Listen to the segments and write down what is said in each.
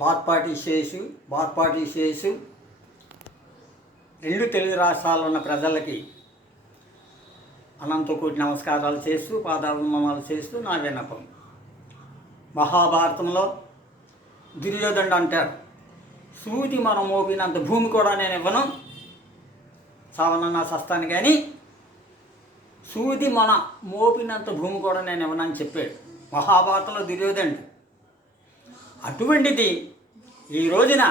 Bath party చేసు రెండు తెలుగు రాష్ట్రాల్లో ఉన్న ప్రజలకి అనంత కోటి నమస్కారాలు చేస్తూ పాదాభివందనాలు చేస్తూ నా విన్నపం. మహాభారతంలో దుర్యోధనుడు అంటాడు, సూది మనం మోపినంత భూమి కూడా నేను ఇవ్వను, సావనన్నా సస్తాను కానీ సూది మన మోపినంత భూమి కూడా నేను ఇవ్వనని చెప్పాడు మహాభారతంలో దుర్యోధనుడు. అటువంటిది ఈ రోజున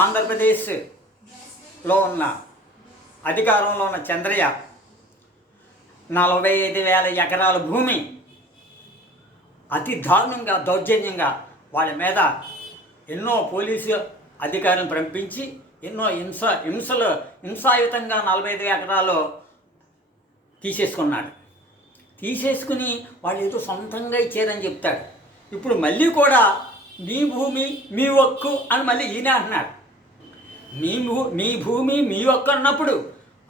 ఆంధ్రప్రదేశ్లో ఉన్న అధికారంలో ఉన్న చంద్రయ్య 45,000 ఎకరాల భూమి అతి దారుణంగా దౌర్జన్యంగా వాళ్ళ మీద ఎన్నో పోలీసు అధికారులను పంపించి ఎన్నో హింసాయుతంగా 45 ఎకరాలు తీసేసుకుని వాళ్ళు ఏదో సొంతంగా ఇచ్చారని చెప్తాడు. ఇప్పుడు మళ్ళీ కూడా మీ భూమి మీ హక్కు అని మళ్ళీ ఈయన అంటున్నాడు. మీ భూమి మీ హక్కు అన్నప్పుడు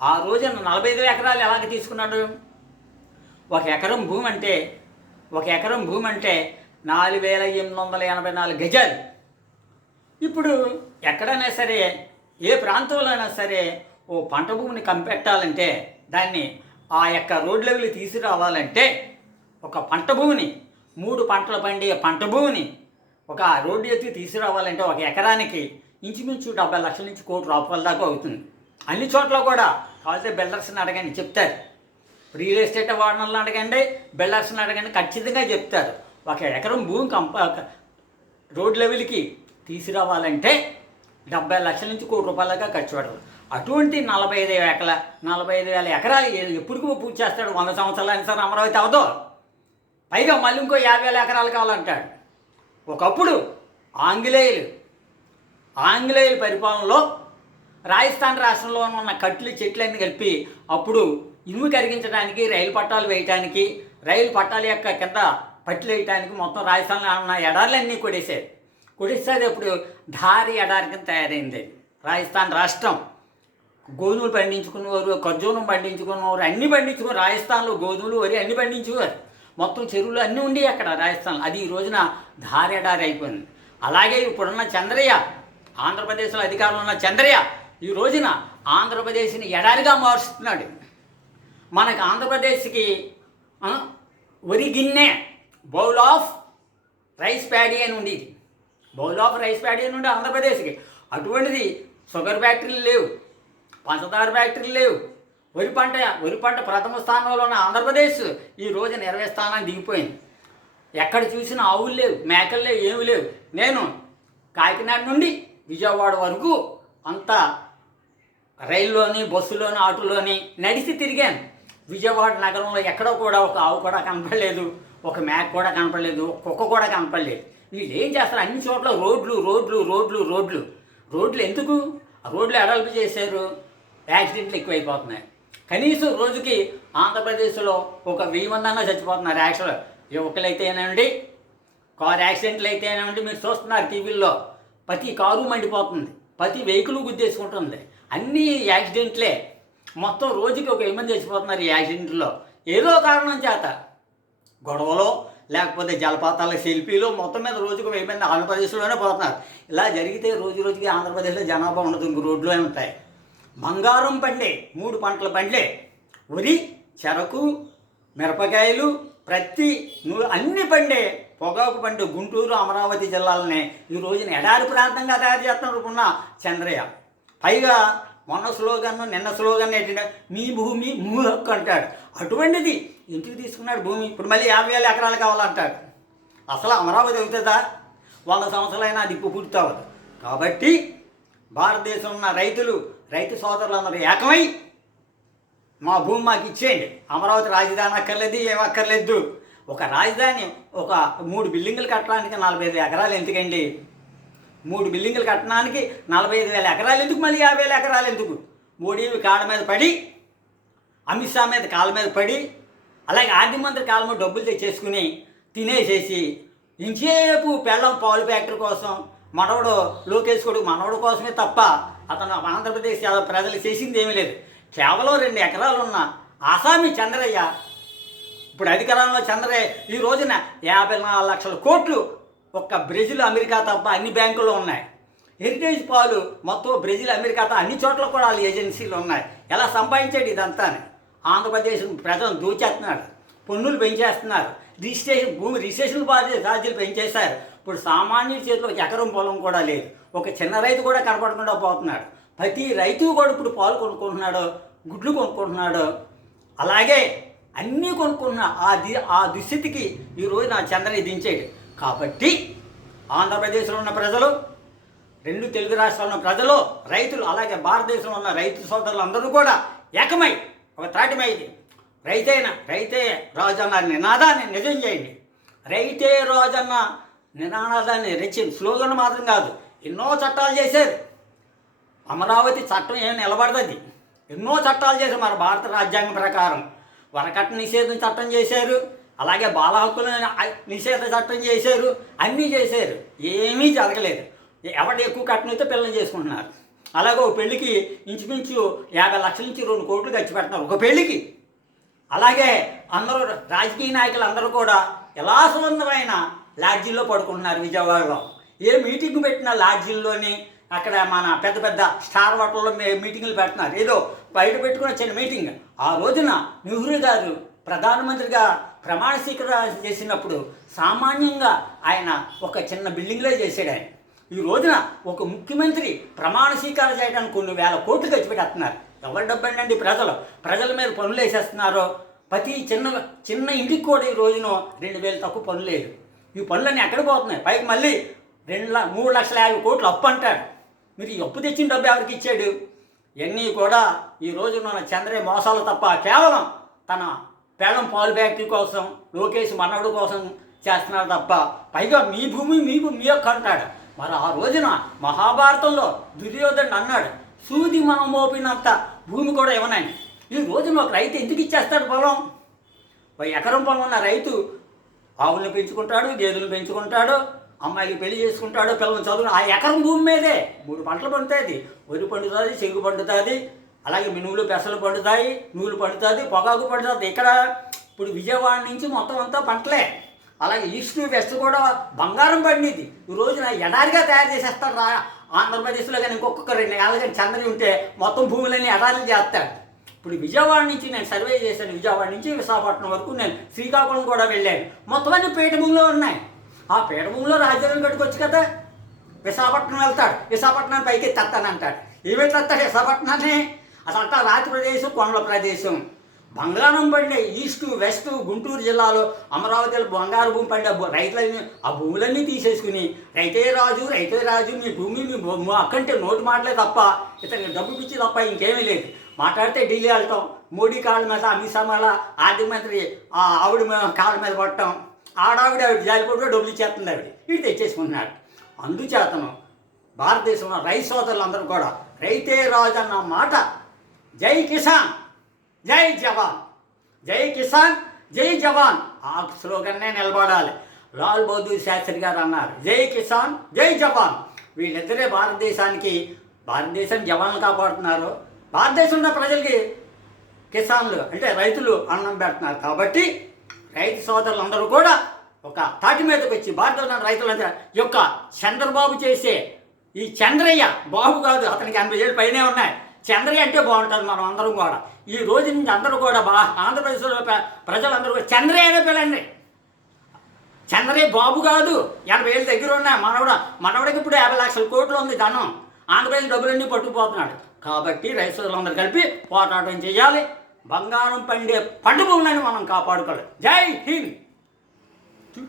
ఆ రోజున 45 ఎకరాలు ఎలాగ తీసుకున్నాడు? ఒక ఎకరం భూమి అంటే 4,884 గజాలు. ఇప్పుడు ఎక్కడైనా సరే ఏ ప్రాంతంలో అయినా సరే ఓ పంట భూమిని కంపెట్టాలంటే దాన్ని ఆ యొక్క రోడ్ లెవెల్ తీసుకురావాలంటే ఒక పంట భూమిని 3 పంటలు పండే పంట భూమిని ఒక రోడ్డు ఎత్తి తీసుకురావాలంటే ఒక ఎకరానికి ఇంచుమించు 70 లక్షల నుంచి ₹1,00,00,000 దాకా అవుతుంది. అన్ని చోట్ల కూడా కావాల్సిన బిల్డర్స్ని అడగండి చెప్తారు, రియల్ ఎస్టేట్ వాడనలను అడగండి, బిల్డర్స్ని అడగండి, ఖచ్చితంగా చెప్తారు. ఒక ఎకరం భూమి రోడ్ లెవెల్కి తీసుకురావాలంటే 70 లక్షల నుంచి ₹1,00,00,000 దాకా ఖర్చు పెడతారు. అటువంటి 45,000 ఎకరాలు ఎప్పటికీ పూర్తి చేస్తాడు? 100 సంవత్సరాలు అయినా సరే అమరావతి అవదో. పైగా మళ్ళీ ఇంకో 50,000 ఎకరాలు కావాలంటాడు. ఒకప్పుడు ఆంగ్లేయుల పరిపాలనలో రాజస్థాన్ రాష్ట్రంలో ఉన్న కట్లు చెట్లన్నీ కలిపి అప్పుడు ఇనుము కరిగించడానికి, రైలు పట్టాలు వేయటానికి, రైలు పట్టాల యొక్క కింద పట్లు వేయటానికి మొత్తం రాజస్థాన్లో ఉన్న ఎడార్లన్నీ కొడేస్తే అప్పుడు ధారి ఎడారి కింద తయారైంది రాజస్థాన్ రాష్ట్రం. గోధుమలు పండించుకునేవారు, ఖర్జూరం పండించుకునేవారు, అన్నీ పండించుకున్నారు రాజస్థాన్లో. గోధుమలు, వరి అన్నీ పండించేవారు. మొత్తం చెరువులు అన్నీ ఉండి అక్కడ రాజస్థాన్. అది ఈ రోజున ధారెడారి అయిపోయింది. అలాగే ఇప్పుడున్న చంద్రయ్య, ఆంధ్రప్రదేశ్లో అధికారంలో ఉన్న చంద్రయ్య ఈ రోజున ఆంధ్రప్రదేశ్ని ఎడారిగా మారుస్తున్నాడు. మనకు ఆంధ్రప్రదేశ్కి వరి గిన్నె, బౌల్ ఆఫ్ రైస్ ప్యాడీ అని ఉండేది. బౌల్ ఆఫ్ రైస్ ప్యాడీ అని ఉండే ఆంధ్రప్రదేశ్కి. అటువంటిది షుగర్ ఫ్యాక్టరీలు లేవు, పంచదార ఫ్యాక్టరీలు లేవు. వరి పంట ప్రథమ స్థానంలో ఉన్న ఆంధ్రప్రదేశ్ ఈ రోజున 20 స్థానాన్ని దిగిపోయింది. ఎక్కడ చూసినా ఆవులు లేవు, మేకలు లేవు, ఏమి లేవు. నేను కాకినాడ నుండి విజయవాడ వరకు అంతా రైల్లోని, బస్సులోని, ఆటోలోని నడిచి తిరిగాను. విజయవాడ నగరంలో ఎక్కడో కూడా ఒక ఆవు కూడా కనపడలేదు, ఒక మేక కూడా కనపడలేదు, ఒక కుక్క కూడా కనపడలేదు. వీళ్ళు ఏం చేస్తారు? అన్ని చోట్ల రోడ్లు ఎందుకు? ఆ రోడ్లు ఎడల్పు చేశారు, యాక్సిడెంట్లు ఎక్కువైపోతున్నాయి. కనీసం రోజుకి ఆంధ్రప్రదేశ్లో ఒక 1000 మంది అన్నా చచ్చిపోతున్నారు. యువకులైతేనండి, కారు యాక్సిడెంట్లు అయితేనండి, మీరు చూస్తున్నారు టీవీల్లో. ప్రతి కారు మండిపోతుంది, ప్రతి వెహికల్ గుద్దేసుకుంటుంది, అన్నీ యాక్సిడెంట్లే. మొత్తం రోజుకి ఒక 1000 మంది చచ్చిపోతున్నారు ఈ యాక్సిడెంట్లో. ఏదో కారణం చేత గొడవలో, లేకపోతే జలపాతాల సెల్ఫీలో, మొత్తం మీద రోజుకు 1000 మంది ఆంధ్రప్రదేశ్లోనే పోతున్నారు. ఇలా జరిగితే రోజుకి ఆంధ్రప్రదేశ్లో జనాభా ఉండదు, ఇంక రోడ్లోనే ఉంటాయి. బంగారం పండే 3 పంటలు పండే వరి, చెరకు, మిరపకాయలు, అన్ని పండే పొగాకు పండే గుంటూరు, అమరావతి జిల్లాలనే ఈ రోజున ఎడారి ప్రాంతంగా తయారు చేస్తున్న చంద్రయ్య. పైగా నిన్న స్లోగన్ ఏంటంటే మీ భూమి మీ హక్కు అంటాడు. అటువంటిది ఎందుకు తీసుకున్నాడు భూమి? ఇప్పుడు మళ్ళీ 50,000 ఎకరాలు కావాలంటాడు. అసలు అమరావతి అవుతుందా? 100 సంవత్సరాలైనా అది పూర్తి అవ్వదు. కాబట్టి భారతదేశంలో ఉన్న రైతు సోదరులందరూ ఏకమై మా భూమి మాకు ఇచ్చేయండి. అమరావతి రాజధాని అక్కర్లేదు, ఏమక్కర్లేదు. ఒక రాజధాని, ఒక 3 బిల్డింగులు కట్టడానికి 45 ఎకరాలు ఎందుకండి? 3 బిల్డింగులు కట్టడానికి 45,000 ఎకరాలు ఎందుకు? మళ్ళీ 50,000 ఎకరాలు ఎందుకు? మోడీ కాళ్ళ మీద పడి, అమిత్ షా మీద కాళ్ళ మీద పడి, అలాగే ఆర్థిక మంత్రి కాళ్ళ మీద డబ్బులు తెచ్చేసుకుని తినేసేసి ఇంచేపు పెళ్ళం పాలు ఫ్యాక్టరీ కోసం మనవడు లోకేష్ కొడుకు మనవడు కోసమే తప్ప అతను ఆంధ్రప్రదేశ్ ప్రజలు చేసింది ఏమీ లేదు. కేవలం 2 ఎకరాలు ఉన్న ఆసామి చంద్రయ్య ఇప్పుడు అధికారంలో చంద్రయ్య ఈ రోజున 54 లక్షల కోట్లు ఒక్క బ్రెజిల్ అమెరికా తప్ప అన్ని బ్యాంకులు ఉన్నాయి. హెరిటేజ్ పాలు మొత్తం బ్రెజిల్ అమెరికా అన్ని చోట్ల కూడా వాళ్ళ ఏజెన్సీలు ఉన్నాయి. ఎలా సంపాదించాడు ఇదంతా? ఆంధ్రప్రదేశ్ ప్రజలను దూచేస్తున్నాడు, పన్నులు పెంచేస్తున్నారు, భూమి రిజిస్ట్రేషన్ ఛార్జీలు పెంచేశారు. ఇప్పుడు సామాన్యుడి చేతిలో ఎకరం పొలం కూడా లేదు, ఒక చిన్న రైతు కూడా కనపడకుండా పోతున్నాడు. ప్రతి రైతు కూడా ఇప్పుడు పాలు కొనుక్కుంటున్నాడు, గుడ్లు కొనుక్కుంటున్నాడు, అలాగే అన్నీ కొనుక్కున్న ఆ దుస్థితికి ఈరోజు నా చంద్రని దించేది. కాబట్టి ఆంధ్రప్రదేశ్లో ఉన్న ప్రజలు, రెండు తెలుగు రాష్ట్రాల్లో ఉన్న ప్రజలు, రైతులు, అలాగే భారతదేశంలో ఉన్న రైతు సోదరులు అందరూ కూడా ఏకమై ఒక త్రాటిమైంది. రైతే రాజు అన్న నినాదాన్ని నిజం చేయండి. రైతే రాజు అన్న నినాదాన్ని స్లోగన్ మాత్రం కాదు, ఎన్నో చట్టాలు చేశారు. అమరావతి చట్టం ఏమి నిలబడుతుంది? ఎన్నో చట్టాలు చేశారు. మన భారత రాజ్యాంగం ప్రకారం వరకట్న నిషేధ చట్టం చేశారు, అలాగే బాల హక్కుల నిషేధ చట్టం చేశారు, అన్నీ చేశారు. ఏమీ జరగలేదు. ఎవరు ఎక్కువ కట్నైతే పిల్లలు చేసుకుంటున్నారు. అలాగే ఒక పెళ్ళికి ఇంచుమించు 50 లక్షల నుంచి 2 కోట్లు ఖర్చు పెడుతున్నారు ఒక పెళ్ళికి. అలాగే అందరూ రాజకీయ నాయకులు అందరూ కూడా ఎలా సుందరమైన లాడ్జీల్లో పడుకుంటున్నారు విజయవాడలో. ఏ మీటింగ్ పెట్టినా లాడ్జీల్లోని, అక్కడ మన పెద్ద పెద్ద స్టార్ హోటల్లో మీటింగులు పెడుతున్నారు. ఏదో బయట పెట్టుకున్న చిన్న మీటింగ్. ఆ రోజున నెహ్రూ గారు ప్రధానమంత్రిగా ప్రమాణ స్వీకారం చేసినప్పుడు సామాన్యంగా ఆయన ఒక చిన్న బిల్డింగ్లో చేశాడు. ఆయన ఈ రోజున ఒక ముఖ్యమంత్రి ప్రమాణ స్వీకారం చేయడానికి కొన్ని వేల కోట్లు ఖర్చు పెట్టేస్తున్నారు. ఎవరి డబ్బండి? ప్రజల మీద పనులు వేసేస్తున్నారు. ప్రతి చిన్న ఇంటికి కూడా ఈ రోజున 2000 తక్కువ పనులు లేదు. ఈ పనులన్నీ ఎక్కడ పోతున్నాయి? పైకి మళ్ళీ 3,50,000 కోట్లు అప్పు అంటాడు. మీరు ఈ అప్పు తెచ్చిన డబ్బు ఎవరికి ఇచ్చాడు? ఇవన్నీ కూడా ఈ రోజున చంద్రయ్య మోసాలు తప్ప, కేవలం తన పేడం పాలు ఫ్యాక్టరీ కోసం, లోకేష్ మనవడు కోసం చేస్తున్నాడు తప్ప, పైగా మీ భూమి మీ యొక్క అంటాడు. మరి ఆ రోజున మహాభారతంలో దుర్యోధనుడు అన్నాడు, సూది మనం మోపినంత భూమి కూడా ఇవ్వనని. ఈ రోజున ఒక రైతు ఎందుకు ఇచ్చేస్తాడు పొలం? ఎకరం పొలం ఉన్న రైతు ఆవులను పెంచుకుంటాడు, గేదెలు పెంచుకుంటాడు, అమ్మాయికి పెళ్లి చేసుకుంటాడు, పిల్లలు చదువు. ఆ ఎకరం భూమి మీదే 3 పంటలు పండుతుంది. వరి పండుతుంది, చెరుకు పండుతుంది, అలాగే మినువులు పెసలు పండుతాయి, నూలు పండుతుంది, పొగాకు పండుతుంది. ఇక్కడ ఇప్పుడు విజయవాడ నుంచి మొత్తం అంతా పంటలే. అలాగే ఈస్ట్ వెస్ట్ కూడా బంగారం పండిది. ఈ రోజున ఎడారిగా తయారు చేసేస్తాడు ఆంధ్రప్రదేశ్లో. కానీ ఇంకొక 2 ఏళ్ళ కానీ చంద్రని ఉంటే మొత్తం భూములన్నీ ఎడారిలు చేస్తాడు. ఇప్పుడు విజయవాడ నుంచి నేను సర్వే చేశాను. విజయవాడ నుంచి విశాఖపట్నం వరకు నేను శ్రీకాకుళం కూడా వెళ్ళాను. మొత్తం అన్ని పీఠభూమిలో ఉన్నాయి. ఆ పీఠభూమిలో రాజధాని కట్టుకోవచ్చు కదా. విశాఖపట్నం వెళ్తాడు, విశాఖపట్నాన్ని పైకి తెస్తానంటాడు. ఏమిటి తెస్తాడు విశాఖపట్నాన్ని? అసలు రాతి ప్రదేశం, కొండల ప్రదేశం, బంగారం పండే ఈస్ట్ వెస్ట్ గుంటూరు జిల్లాలో అమరావతిలో బంగారు భూమి పండే రైతులన్నీ ఆ భూములన్నీ తీసేసుకుని రైతే రాజు మీ భూమి మీ అక్కంటే నోటి మాటలే తప్ప, ఇతనికి డబ్బు పిచ్చి తప్ప ఇంకేమీ లేదు. మాట్లాడితే ఢిల్లీ వెళ్ళటం, మోడీ కాళ్ళ మీద, అమిత్ షా మీద, ఆర్థిక మంత్రి ఆవిడ కాళ్ళ మీద పట్టడం, ఆవిడ జాలిపడిలో డబ్బులు ఇచ్చేస్తుంది. వీడు తెచ్చేసుకుంటున్నాడు. అందుచేతను భారతదేశంలో రైతు సోదరులు అందరూ కూడా రైతే రాజు అన్న మాట, జై కిసాన్ జై జవాన్, జై కిసాన్ జై జవాన్ ఆ స్లోగన్నే నిలబడాలి. లాల్ బహదూర్ శాస్త్రి గారు అన్నారు, జై కిసాన్ జై జవాన్. వీళ్ళిద్దరే భారతదేశం జవాన్లు కాపాడుతున్నారు. భారతదేశంలో ప్రజలకి కిసాన్లు అంటే రైతులు అన్నం పెడుతున్నారు. కాబట్టి రైతు సోదరులందరూ కూడా ఒక తాటి మీదకి వచ్చి భారతదేశంలో రైతులందరూ యొక్క చంద్రబాబు చేసే ఈ చంద్రయ్య బాబు కాదు, అతనికి 80 ఏళ్ళు పైనే ఉన్నాయి. చంద్రయ్య అంటే బాగుంటుంది. మనం అందరం కూడా ఈ రోజు నుంచి అందరూ కూడా ఆంధ్రప్రదేశ్లో ప్రజలందరూ కూడా చంద్రయ్య అనే పిల్లండి. చంద్రయ్య బాబు కాదు. 80 ఏళ్ళ దగ్గర ఉన్నాయి. మనవడికి ఇప్పుడు 50 లక్షల కోట్లు ఉంది ధనం. ఆంధ్రప్రదేశ్ డబ్బులన్నీ పట్టుకుపోతున్నాడు. కాబట్టి రైతులందరూ కలిపి పోరాటం చేయాలి. బంగారం పండే పండు భూములను మనం కాపాడుకోవాలి. జై హింద్.